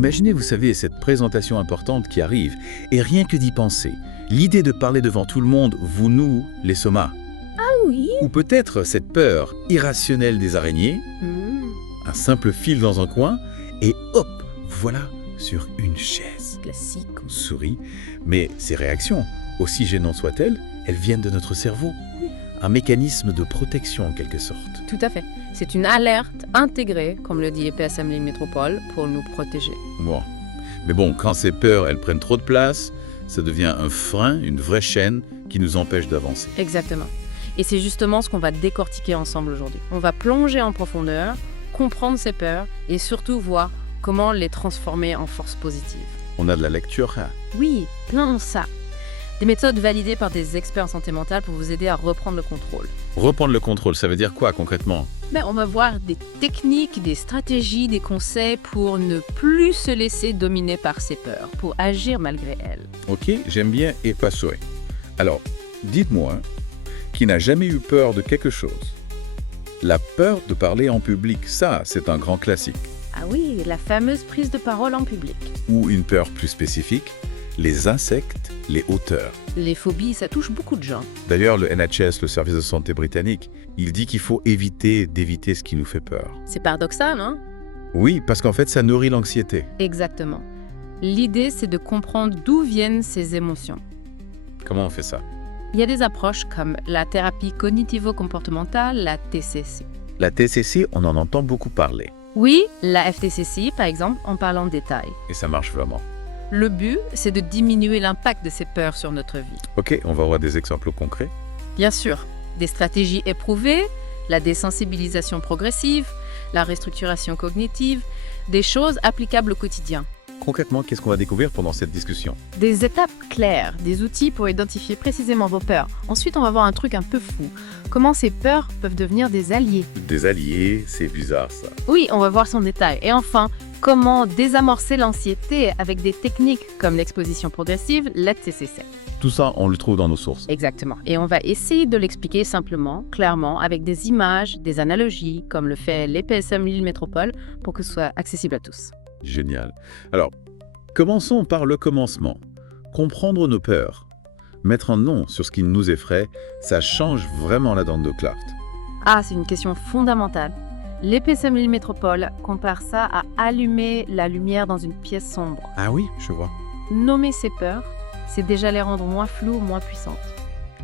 Imaginez, vous savez, cette présentation importante qui arrive, et rien que d'y penser, l'idée de parler devant tout le monde, vous, nous, les somas. Ah oui. Ou peut-être cette peur irrationnelle des araignées, un simple fil dans un coin, et hop, voilà, sur une chaise. Classique. On sourit, mais ces réactions, aussi gênantes soient-elles, elles viennent de notre cerveau. Un mécanisme de protection en quelque sorte. Tout à fait. C'est une alerte intégrée, comme le dit les PSM Lille Métropole, pour nous protéger. Bon. Mais bon, quand ces peurs, elles prennent trop de place, ça devient un frein, une vraie chaîne qui nous empêche d'avancer. Exactement. Et c'est justement ce qu'on va décortiquer ensemble aujourd'hui. On va plonger en profondeur, comprendre ces peurs et surtout voir comment les transformer en force positive. On a de la lecture, hein. Oui, plein de ça. Des méthodes validées par des experts en santé mentale pour vous aider à reprendre le contrôle. Reprendre le contrôle, ça veut dire quoi concrètement? On va voir des techniques, des stratégies, des conseils pour ne plus se laisser dominer par ses peurs, pour agir malgré elles. Ok, j'aime bien et pas souhait. Alors, dites-moi, qui n'a jamais eu peur de quelque chose? La peur de parler en public, ça, c'est un grand classique. Ah oui, la fameuse prise de parole en public. Ou une peur plus spécifique, les insectes, les hauteurs. Les phobies, ça touche beaucoup de gens. D'ailleurs, le NHS, le service de santé britannique, il dit qu'il faut d'éviter ce qui nous fait peur. C'est paradoxal, hein? Oui, parce qu'en fait, ça nourrit l'anxiété. Exactement. L'idée, c'est de comprendre d'où viennent ces émotions. Comment on fait ça? Il y a des approches comme la thérapie cognitivo-comportementale, la TCC. La TCC, on en entend beaucoup parler. Oui, la FTCC, par exemple, en parlant de détail. Et ça marche vraiment. Le but, c'est de diminuer l'impact de ces peurs sur notre vie. Ok, on va voir des exemples concrets. Bien sûr, des stratégies éprouvées, la désensibilisation progressive, la restructuration cognitive, des choses applicables au quotidien. Concrètement, qu'est-ce qu'on va découvrir pendant cette discussion? Des étapes claires, des outils pour identifier précisément vos peurs. Ensuite, on va voir un truc un peu fou. Comment ces peurs peuvent devenir des alliés. Des alliés, c'est bizarre ça. Oui, on va voir son détail. Et enfin, comment désamorcer l'anxiété avec des techniques comme l'exposition progressive, la TCC. Tout ça, on le trouve dans nos sources. Exactement. Et on va essayer de l'expliquer simplement, clairement, avec des images, des analogies, comme le fait l'EPSM Lille Métropole, pour que ce soit accessible à tous. Génial. Alors, commençons par le commencement. Comprendre nos peurs. Mettre un nom sur ce qui nous effraie, ça change vraiment la donne de Clark. Ah, c'est une question fondamentale. L'EPSM Lille Métropole compare ça à allumer la lumière dans une pièce sombre. Ah oui, je vois. Nommer ses peurs, c'est déjà les rendre moins floues, moins puissantes.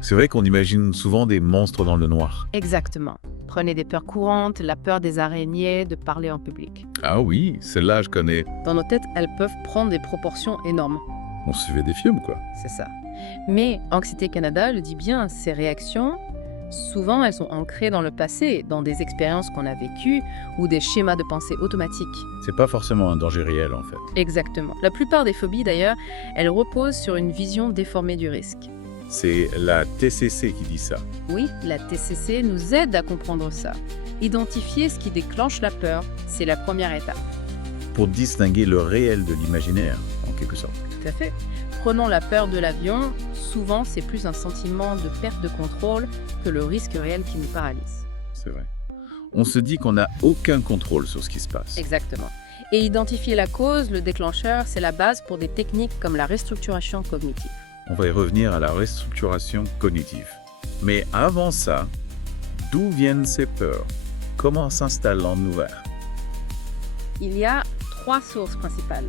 C'est vrai qu'on imagine souvent des monstres dans le noir. Exactement. Prenez des peurs courantes, la peur des araignées, de parler en public. Ah oui, celle-là, je connais. Dans nos têtes, elles peuvent prendre des proportions énormes. On suivait des films, quoi. C'est ça. Mais Anxiété Canada le dit bien, ces réactions, souvent elles sont ancrées dans le passé, dans des expériences qu'on a vécues ou des schémas de pensée automatiques. C'est pas forcément un danger réel, en fait. Exactement. La plupart des phobies, d'ailleurs, elles reposent sur une vision déformée du risque. C'est la TCC qui dit ça. Oui, la TCC nous aide à comprendre ça. Identifier ce qui déclenche la peur, c'est la première étape. Pour distinguer le réel de l'imaginaire, en quelque sorte. Tout à fait. Prenons la peur de l'avion, souvent c'est plus un sentiment de perte de contrôle que le risque réel qui nous paralyse. C'est vrai. On se dit qu'on n'a aucun contrôle sur ce qui se passe. Exactement. Et identifier la cause, le déclencheur, c'est la base pour des techniques comme la restructuration cognitive. On va y revenir à la restructuration cognitive. Mais avant ça, d'où viennent ces peurs? Comment s'installent en nous? Il y a 3 sources principales.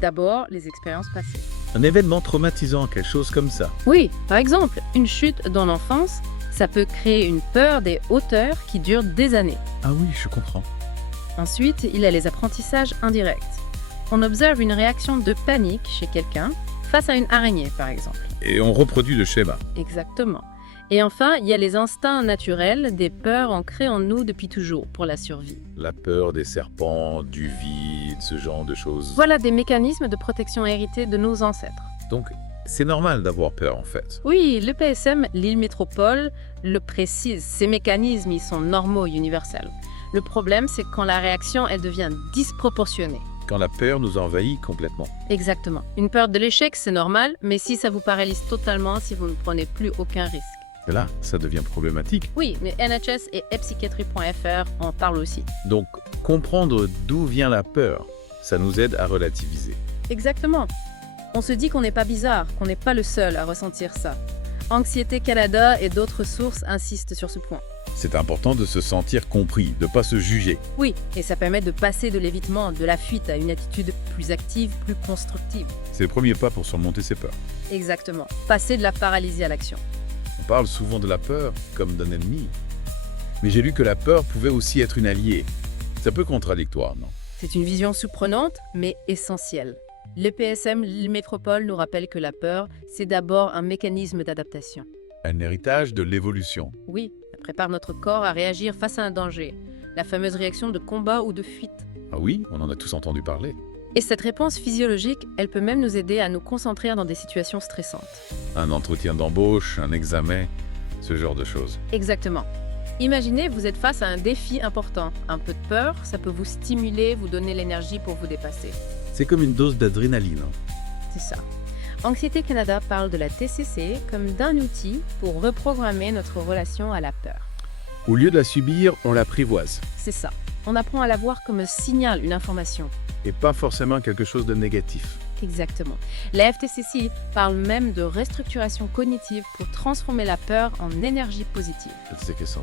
D'abord, les expériences passées. Un événement traumatisant, quelque chose comme ça. Oui, par exemple, une chute dans l'enfance, ça peut créer une peur des hauteurs qui dure des années. Ah oui, je comprends. Ensuite, il y a les apprentissages indirects. On observe une réaction de panique chez quelqu'un face à une araignée, par exemple. Et on reproduit le schéma. Exactement. Et enfin, il y a les instincts naturels, des peurs ancrées en nous depuis toujours pour la survie. La peur des serpents, du vide, ce genre de choses. Voilà des mécanismes de protection hérités de nos ancêtres. Donc, c'est normal d'avoir peur, en fait. Oui, le PSM, Lille Métropole, le précise. Ces mécanismes, ils sont normaux, universels. Le problème, c'est quand la réaction, elle devient disproportionnée. Quand la peur nous envahit complètement. Exactement. Une peur de l'échec, c'est normal, mais si ça vous paralyse totalement, si vous ne prenez plus aucun risque. Là, ça devient problématique. Oui, mais NHS et epsychiatrie.fr en parlent aussi. Donc, comprendre d'où vient la peur, Ça nous aide à relativiser. Exactement. On se dit qu'on n'est pas bizarre, qu'on n'est pas le seul à ressentir ça. Anxiété Canada et d'autres sources insistent sur ce point. C'est important de se sentir compris, de ne pas se juger. Oui, et ça permet de passer de l'évitement, de la fuite à une attitude plus active, plus constructive. C'est le premier pas pour surmonter ses peurs. Exactement. Passer de la paralysie à l'action. On parle souvent de la peur comme d'un ennemi. Mais j'ai lu que la peur pouvait aussi être une alliée. C'est un peu contradictoire, non? C'est une vision surprenante, mais essentielle. Le PSM Lille Métropole nous rappelle que la peur, c'est d'abord un mécanisme d'adaptation. Un héritage de l'évolution. Oui, elle prépare notre corps à réagir face à un danger, la fameuse réaction de combat ou de fuite. Ah oui, on en a tous entendu parler. Et cette réponse physiologique, elle peut même nous aider à nous concentrer dans des situations stressantes. Un entretien d'embauche, un examen, ce genre de choses. Exactement. Imaginez, vous êtes face à un défi important. Un peu de peur, ça peut vous stimuler, vous donner l'énergie pour vous dépasser. C'est comme une dose d'adrénaline. C'est ça. Anxiété Canada parle de la TCC comme d'un outil pour reprogrammer notre relation à la peur. Au lieu de la subir, on l'apprivoise. C'est ça. On apprend à la voir comme un signal, une information. Et pas forcément quelque chose de négatif. Exactement. La FTCC parle même de restructuration cognitive pour transformer la peur en énergie positive. C'est que ça.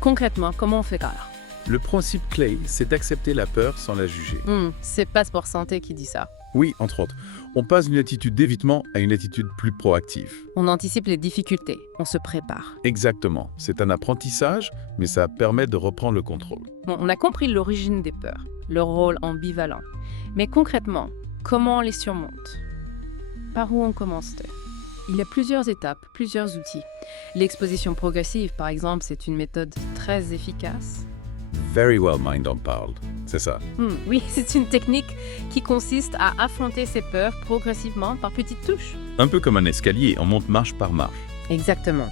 Concrètement, comment on fait ça? Le principe clé, c'est d'accepter la peur sans la juger. C'est Passeport Santé qui dit ça. Oui, entre autres. On passe d'une attitude d'évitement à une attitude plus proactive. On anticipe les difficultés, on se prépare. Exactement. C'est un apprentissage, mais ça permet de reprendre le contrôle. Bon, on a compris l'origine des peurs, leur rôle ambivalent. Mais concrètement, comment on les surmonte? Par où on commence-t-il? Il y a plusieurs étapes, plusieurs outils. L'exposition progressive, par exemple, c'est une méthode très efficace. Very Well Mind en parle. C'est ça. Oui, c'est une technique qui consiste à affronter ses peurs progressivement par petites touches. Un peu comme un escalier, on monte marche par marche. Exactement.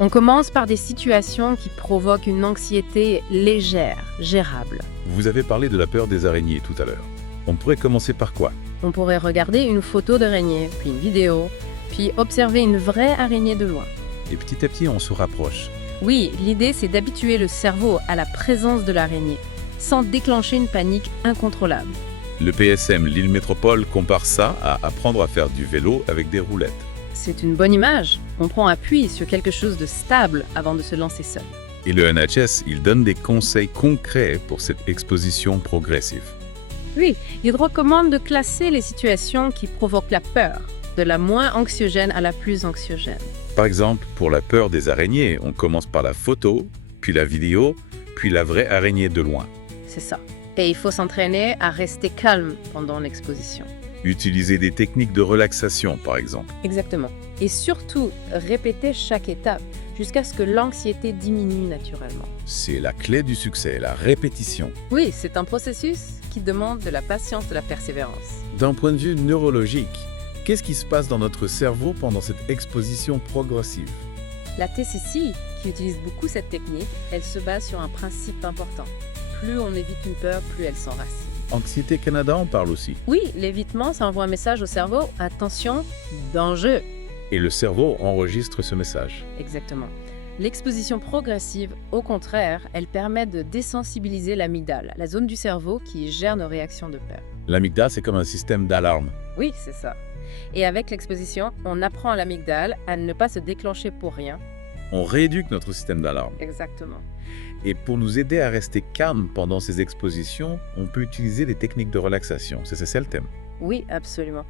On commence par des situations qui provoquent une anxiété légère, gérable. Vous avez parlé de la peur des araignées tout à l'heure. On pourrait commencer par quoi? On pourrait regarder une photo d'araignée, puis une vidéo, puis observer une vraie araignée de loin. Et petit à petit, on se rapproche. Oui, l'idée c'est d'habituer le cerveau à la présence de l'araignée, sans déclencher une panique incontrôlable. Le PSM Lille Métropole compare ça à apprendre à faire du vélo avec des roulettes. C'est une bonne image. On prend appui sur quelque chose de stable avant de se lancer seul. Et le NHS, il donne des conseils concrets pour cette exposition progressive. Oui, il recommande de classer les situations qui provoquent la peur, de la moins anxiogène à la plus anxiogène. Par exemple, pour la peur des araignées, on commence par la photo, puis la vidéo, puis la vraie araignée de loin. C'est ça. Et il faut s'entraîner à rester calme pendant l'exposition. Utiliser des techniques de relaxation, par exemple. Exactement. Et surtout, répéter chaque étape jusqu'à ce que l'anxiété diminue naturellement. C'est la clé du succès, la répétition. Oui, c'est un processus qui demande de la patience, de la persévérance. D'un point de vue neurologique, qu'est-ce qui se passe dans notre cerveau pendant cette exposition progressive? La TCC, qui utilise beaucoup cette technique, elle se base sur un principe important. Plus on évite une peur, plus elle s'enracine. Anxiété Canada en parle aussi. Oui, l'évitement, ça envoie un message au cerveau. Attention, danger. Et le cerveau enregistre ce message. Exactement. L'exposition progressive, au contraire, elle permet de désensibiliser l'amygdale, la zone du cerveau qui gère nos réactions de peur. L'amygdale, c'est comme un système d'alarme. Oui, c'est ça. Et avec l'exposition, on apprend à l'amygdale à ne pas se déclencher pour rien. On rééduque notre système d'alarme. Exactement. Et pour nous aider à rester calme pendant ces expositions, on peut utiliser des techniques de relaxation. C'est ça le thème. Oui, absolument.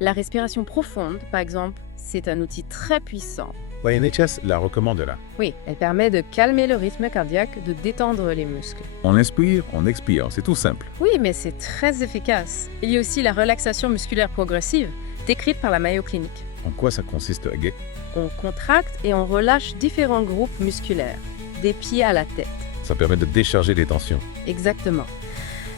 La respiration profonde, par exemple, c'est un outil très puissant. La NHS la recommande là. Oui, elle permet de calmer le rythme cardiaque, de détendre les muscles. On inspire, on expire, c'est tout simple. Oui, mais c'est très efficace. Il y a aussi la relaxation musculaire progressive, décrite par la Mayo Clinic. En quoi ça consiste, Agay? On contracte et on relâche différents groupes musculaires, des pieds à la tête. Ça permet de décharger les tensions. Exactement.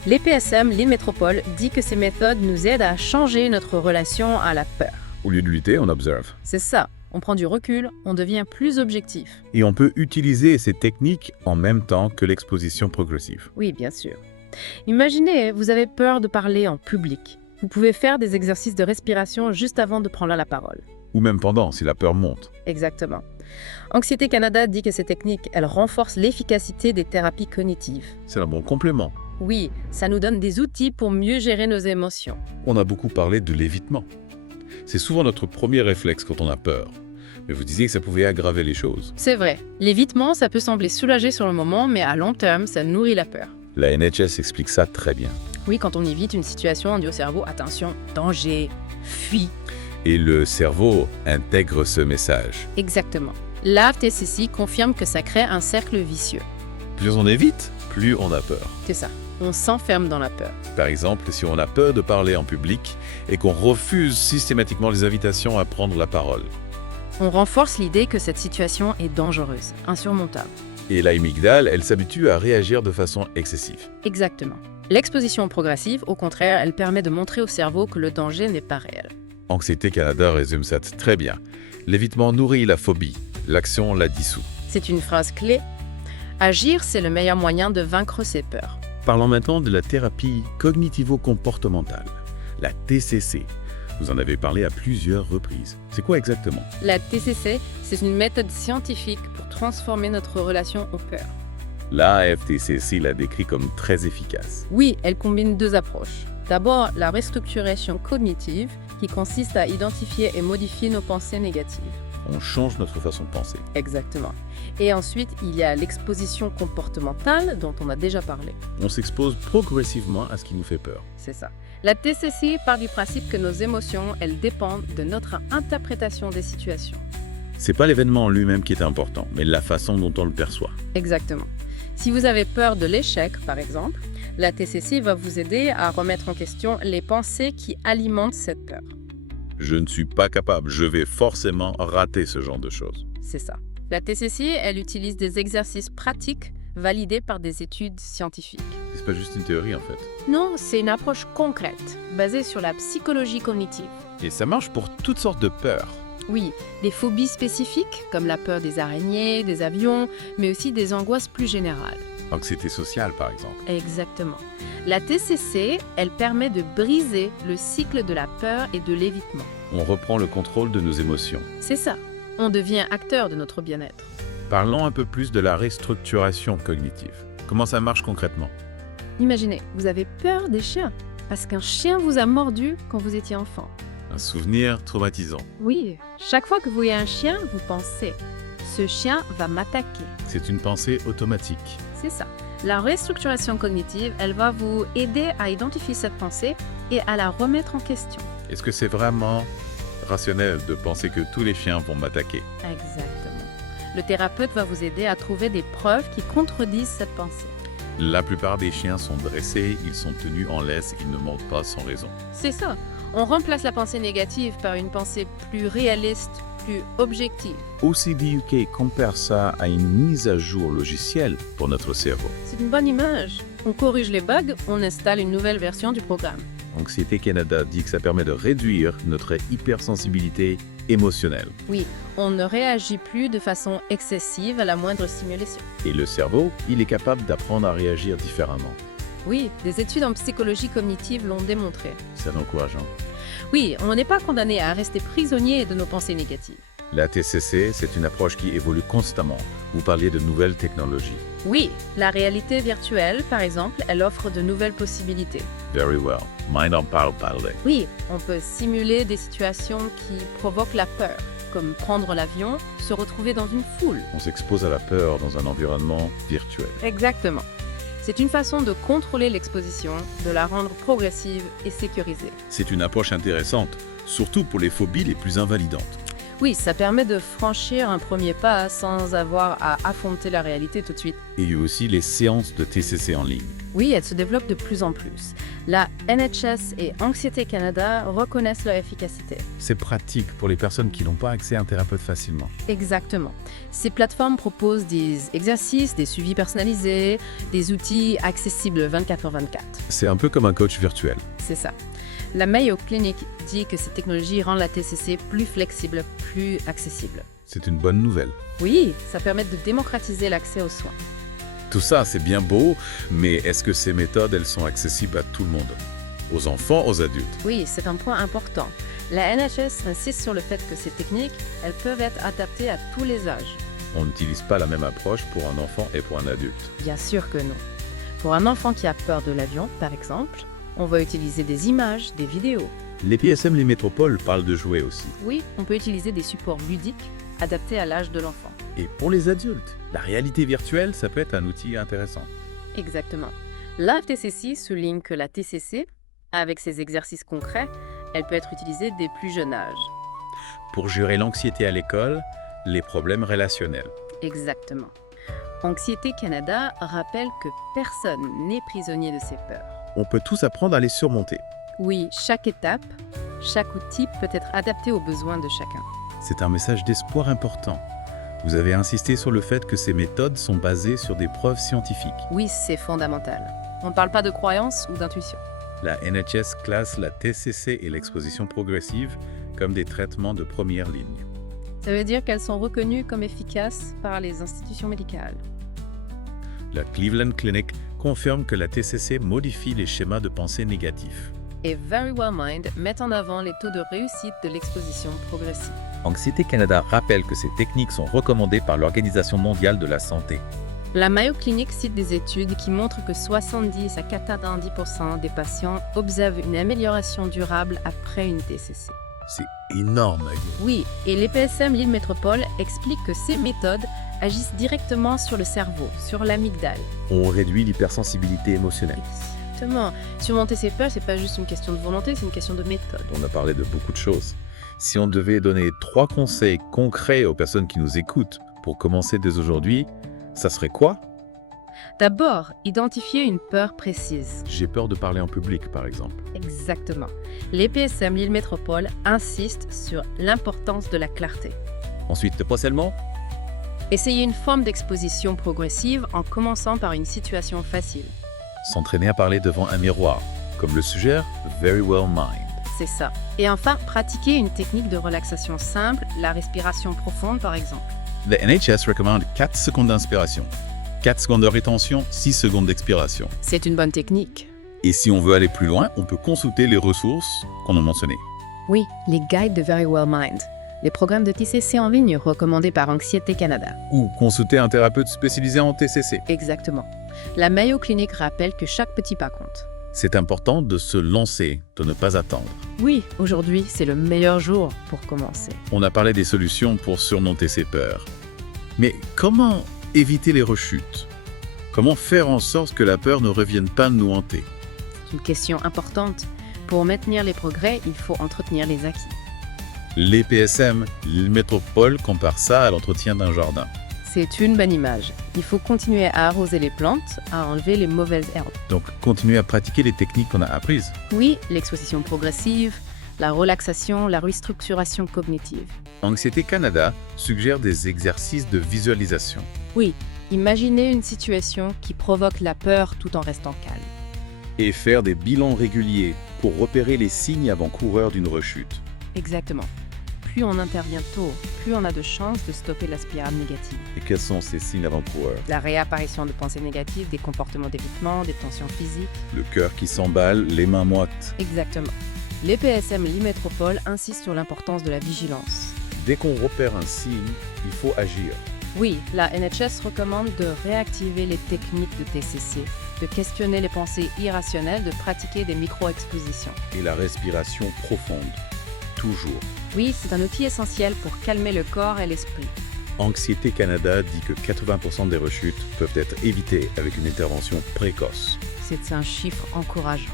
L'EPSM Lille Métropole dit que ces méthodes nous aident à changer notre relation à la peur. Au lieu de lutter, on observe. C'est ça. On prend du recul, on devient plus objectif. Et on peut utiliser ces techniques en même temps que l'exposition progressive. Oui, bien sûr. Imaginez, vous avez peur de parler en public. Vous pouvez faire des exercices de respiration juste avant de prendre la parole. Ou même pendant, si la peur monte. Exactement. Anxiété Canada dit que ces techniques, elles renforcent l'efficacité des thérapies cognitives. C'est un bon complément. Oui, ça nous donne des outils pour mieux gérer nos émotions. On a beaucoup parlé de l'évitement. C'est souvent notre premier réflexe quand on a peur. Mais vous disiez que ça pouvait aggraver les choses. C'est vrai, l'évitement, ça peut sembler soulager sur le moment, mais à long terme, ça nourrit la peur. La NHS explique ça très bien. Oui, quand on évite une situation, on dit au cerveau, attention, danger, fuis. Et le cerveau intègre ce message. Exactement. La TCC confirme que ça crée un cercle vicieux. Plus on évite, plus on a peur. C'est ça, on s'enferme dans la peur. Par exemple, si on a peur de parler en public et qu'on refuse systématiquement les invitations à prendre la parole. On renforce l'idée que cette situation est dangereuse, insurmontable. Et l'amygdale, elle s'habitue à réagir de façon excessive. Exactement. L'exposition progressive, au contraire, elle permet de montrer au cerveau que le danger n'est pas réel. Anxiété Canada résume ça très bien. L'évitement nourrit la phobie, l'action la dissout. C'est une phrase clé. Agir, c'est le meilleur moyen de vaincre ses peurs. Parlons maintenant de la thérapie cognitivo-comportementale, la TCC. Vous en avez parlé à plusieurs reprises. C'est quoi exactement? La TCC, c'est une méthode scientifique pour transformer notre relation aux peurs. La FTCC la décrit comme très efficace. Oui, elle combine deux approches. D'abord, la restructuration cognitive, qui consiste à identifier et modifier nos pensées négatives. On change notre façon de penser. Exactement. Et ensuite, il y a l'exposition comportementale, dont on a déjà parlé. On s'expose progressivement à ce qui nous fait peur. C'est ça. La TCC part du principe que nos émotions, elles dépendent de notre interprétation des situations. C'est pas l'événement en lui-même qui est important, mais la façon dont on le perçoit. Exactement. Si vous avez peur de l'échec, par exemple, la TCC va vous aider à remettre en question les pensées qui alimentent cette peur. Je ne suis pas capable, je vais forcément rater ce genre de choses. C'est ça. La TCC, elle utilise des exercices pratiques validés par des études scientifiques. C'est pas juste une théorie en fait. Non, c'est une approche concrète, basée sur la psychologie cognitive. Et ça marche pour toutes sortes de peurs. Oui, des phobies spécifiques, comme la peur des araignées, des avions, mais aussi des angoisses plus générales. Anxiété sociale par exemple. Exactement. La TCC, elle permet de briser le cycle de la peur et de l'évitement. On reprend le contrôle de nos émotions. C'est ça. On devient acteur de notre bien-être. Parlons un peu plus de la restructuration cognitive. Comment ça marche concrètement? Imaginez, vous avez peur des chiens, parce qu'un chien vous a mordu quand vous étiez enfant. Un souvenir traumatisant. Oui, chaque fois que vous voyez un chien, vous pensez « ce chien va m'attaquer ». C'est une pensée automatique. C'est ça. La restructuration cognitive, elle va vous aider à identifier cette pensée et à la remettre en question. Est-ce que c'est vraiment rationnel de penser que tous les chiens vont m'attaquer? Exactement. Le thérapeute va vous aider à trouver des preuves qui contredisent cette pensée. La plupart des chiens sont dressés, ils sont tenus en laisse, ils ne mordent pas sans raison. C'est ça. On remplace la pensée négative par une pensée plus réaliste, plus objective. OCD UK compare ça à une mise à jour logicielle pour notre cerveau. C'est une bonne image. On corrige les bugs, on installe une nouvelle version du programme. Anxiété Canada dit que ça permet de réduire notre hypersensibilité émotionnelle. Oui, on ne réagit plus de façon excessive à la moindre stimulation. Et le cerveau, il est capable d'apprendre à réagir différemment. Oui, des études en psychologie cognitive l'ont démontré. C'est encourageant. Oui, on n'est pas condamné à rester prisonnier de nos pensées négatives. La TCC, c'est une approche qui évolue constamment. Vous parliez de nouvelles technologies. Oui, la réalité virtuelle, par exemple, elle offre de nouvelles possibilités. Very well. Mind en parle. Oui, on peut simuler des situations qui provoquent la peur, comme prendre l'avion, se retrouver dans une foule. On s'expose à la peur dans un environnement virtuel. Exactement. C'est une façon de contrôler l'exposition, de la rendre progressive et sécurisée. C'est une approche intéressante, surtout pour les phobies les plus invalidantes. Oui, ça permet de franchir un premier pas sans avoir à affronter la réalité tout de suite. Et il y a aussi les séances de TCC en ligne. Oui, elles se développent de plus en plus. La NHS et Anxiété Canada reconnaissent leur efficacité. C'est pratique pour les personnes qui n'ont pas accès à un thérapeute facilement. Exactement. Ces plateformes proposent des exercices, des suivis personnalisés, des outils accessibles 24h24. C'est un peu comme un coach virtuel. C'est ça. La Mayo Clinic dit que cette technologie rend la TCC plus flexible, plus accessible. C'est une bonne nouvelle. Oui, ça permet de démocratiser l'accès aux soins. Tout ça, c'est bien beau, mais est-ce que ces méthodes, elles sont accessibles à tout le monde? Aux enfants, aux adultes? Oui, c'est un point important. La NHS insiste sur le fait que ces techniques, elles peuvent être adaptées à tous les âges. On n'utilise pas la même approche pour un enfant et pour un adulte. Bien sûr que non. Pour un enfant qui a peur de l'avion, par exemple, on va utiliser des images, des vidéos. Les PSM Les Métropoles parlent de jouets aussi. Oui, on peut utiliser des supports ludiques adaptés à l'âge de l'enfant. Et pour les adultes, la réalité virtuelle, ça peut être un outil intéressant. Exactement. La FTCC souligne que la TCC, avec ses exercices concrets, elle peut être utilisée dès plus jeune âge. Pour gérer l'anxiété à l'école, les problèmes relationnels. Exactement. Anxiété Canada rappelle que personne n'est prisonnier de ses peurs. On peut tous apprendre à les surmonter. Oui, chaque étape, chaque outil peut être adapté aux besoins de chacun. C'est un message d'espoir important. Vous avez insisté sur le fait que ces méthodes sont basées sur des preuves scientifiques. Oui, c'est fondamental. On ne parle pas de croyance ou d'intuition. La NHS classe la TCC et l'exposition progressive comme des traitements de première ligne. Ça veut dire qu'elles sont reconnues comme efficaces par les institutions médicales. La Cleveland Clinic confirme que la TCC modifie les schémas de pensée négatifs. Et Very Well Mind met en avant les taux de réussite de l'exposition progressive. Anxiété Canada rappelle que ces techniques sont recommandées par l'Organisation mondiale de la santé. La Mayo Clinic cite des études qui montrent que 70 à 90% des patients observent une amélioration durable après une TCC. C'est énorme, Aguirre. Oui, et les PSM Lille Métropole expliquent que ces méthodes agissent directement sur le cerveau, sur l'amygdale. On réduit l'hypersensibilité émotionnelle. Exactement. Surmonter ses peurs, c'est pas juste une question de volonté, c'est une question de méthode. On a parlé de beaucoup de choses. Si on devait donner 3 conseils concrets aux personnes qui nous écoutent pour commencer dès aujourd'hui, ça serait quoi? D'abord, identifier une peur précise. J'ai peur de parler en public, par exemple. Exactement. Les PSM Lille Métropole insistent sur l'importance de la clarté. Ensuite, potentiellement, Essayez une forme d'exposition progressive en commençant par une situation facile. S'entraîner à parler devant un miroir, comme le suggère Very Well Mind. C'est ça. Et enfin, pratiquer une technique de relaxation simple, la respiration profonde par exemple. Le NHS recommande 4 secondes d'inspiration, 4 secondes de rétention, 6 secondes d'expiration. C'est une bonne technique. Et si on veut aller plus loin, on peut consulter les ressources qu'on a mentionnées. Oui, les guides de Very Well Mind, les programmes de TCC en ligne recommandés par Anxiété Canada. Ou consulter un thérapeute spécialisé en TCC. Exactement. La Mayo Clinic rappelle que chaque petit pas compte. C'est important de se lancer, de ne pas attendre. Oui, aujourd'hui, c'est le meilleur jour pour commencer. On a parlé des solutions pour surmonter ses peurs. Mais comment éviter les rechutes? Comment faire en sorte que la peur ne revienne pas nous hanter? C'est une question importante. Pour maintenir les progrès, il faut entretenir les acquis. Les PSM, Lille Métropole compare ça à l'entretien d'un jardin. C'est une bonne image. Il faut continuer à arroser les plantes, à enlever les mauvaises herbes. Donc continuer à pratiquer les techniques qu'on a apprises. Oui, l'exposition progressive, la relaxation, la restructuration cognitive. Anxiété Canada suggère des exercices de visualisation. Oui, imaginez une situation qui provoque la peur tout en restant calme. Et faire des bilans réguliers pour repérer les signes avant-coureurs d'une rechute. Exactement. Plus on intervient tôt, plus on a de chances de stopper la spirale négative. Et quels sont ces signes avant-coureurs? La réapparition de pensées négatives, des comportements d'évitement, des tensions physiques. Le cœur qui s'emballe, les mains moites. Exactement. Les PSM Lille Métropole insistent sur l'importance de la vigilance. Dès qu'on repère un signe, il faut agir. Oui, la NHS recommande de réactiver les techniques de TCC, de questionner les pensées irrationnelles, de pratiquer des micro-expositions. Et la respiration profonde. Toujours. Oui, c'est un outil essentiel pour calmer le corps et l'esprit. Anxiété Canada dit que 80% des rechutes peuvent être évitées avec une intervention précoce. C'est un chiffre encourageant.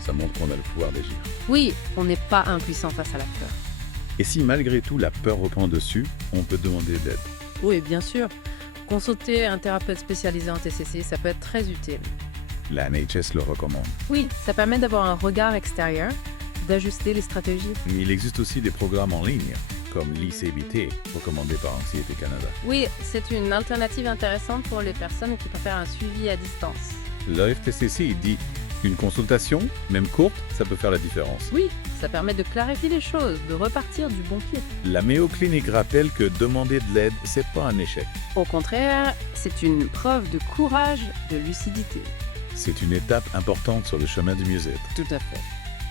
Ça montre qu'on a le pouvoir d'agir. Oui, on n'est pas impuissant face à la peur. Et si malgré tout la peur reprend dessus, on peut demander de l'aide. Oui, bien sûr. Consulter un thérapeute spécialisé en TCC, ça peut être très utile. La NHS le recommande. Oui, ça permet d'avoir un regard extérieur, d'ajuster les stratégies. Mais il existe aussi des programmes en ligne, comme l'ICBT, recommandé par Anxiété Canada. Oui, c'est une alternative intéressante pour les personnes qui préfèrent un suivi à distance. L'AFTCC dit qu'une consultation, même courte, ça peut faire la différence. Oui, ça permet de clarifier les choses, de repartir du bon pied. La Mayo Clinic rappelle que demander de l'aide, c'est pas un échec. Au contraire, c'est une preuve de courage, de lucidité. C'est une étape importante sur le chemin du mieux-être. Tout à fait.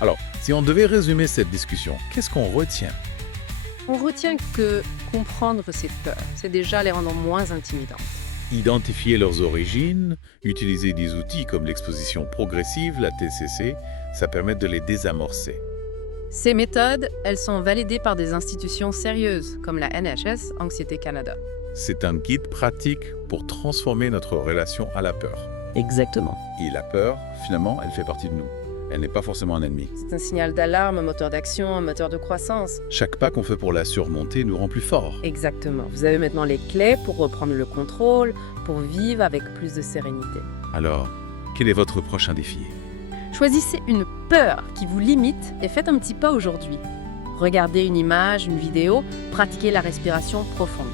Alors, si on devait résumer cette discussion, qu'est-ce qu'on retient? On retient que comprendre ces peurs, c'est déjà les rendre moins intimidantes. identifier leurs origines, utiliser des outils comme l'exposition progressive, la TCC, ça permet de les désamorcer. Ces méthodes, elles sont validées par des institutions sérieuses, comme la NHS Anxiété Canada. C'est un guide pratique pour transformer notre relation à la peur. Exactement. Et la peur, finalement, elle fait partie de nous. Elle n'est pas forcément un ennemi. C'est un signal d'alarme, un moteur d'action, un moteur de croissance. Chaque pas qu'on fait pour la surmonter nous rend plus forts. Exactement. Vous avez maintenant les clés pour reprendre le contrôle, pour vivre avec plus de sérénité. Alors, quel est votre prochain défi? Choisissez une peur qui vous limite et faites un petit pas aujourd'hui. Regardez une image, une vidéo, pratiquez la respiration profonde.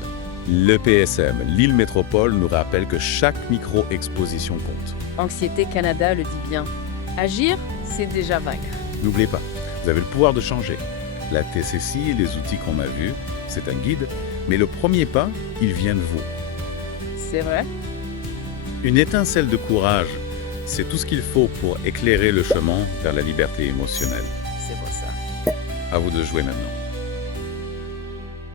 Le PSM, Lille Métropole, nous rappelle que chaque micro-exposition compte. Anxiété Canada le dit bien. Agir, c'est déjà vaincre. N'oubliez pas, vous avez le pouvoir de changer. La TCC et les outils qu'on a vus, c'est un guide, mais le premier pas, il vient de vous. C'est vrai? Une étincelle de courage, c'est tout ce qu'il faut pour éclairer le chemin vers la liberté émotionnelle. C'est beau ça. À vous de jouer maintenant.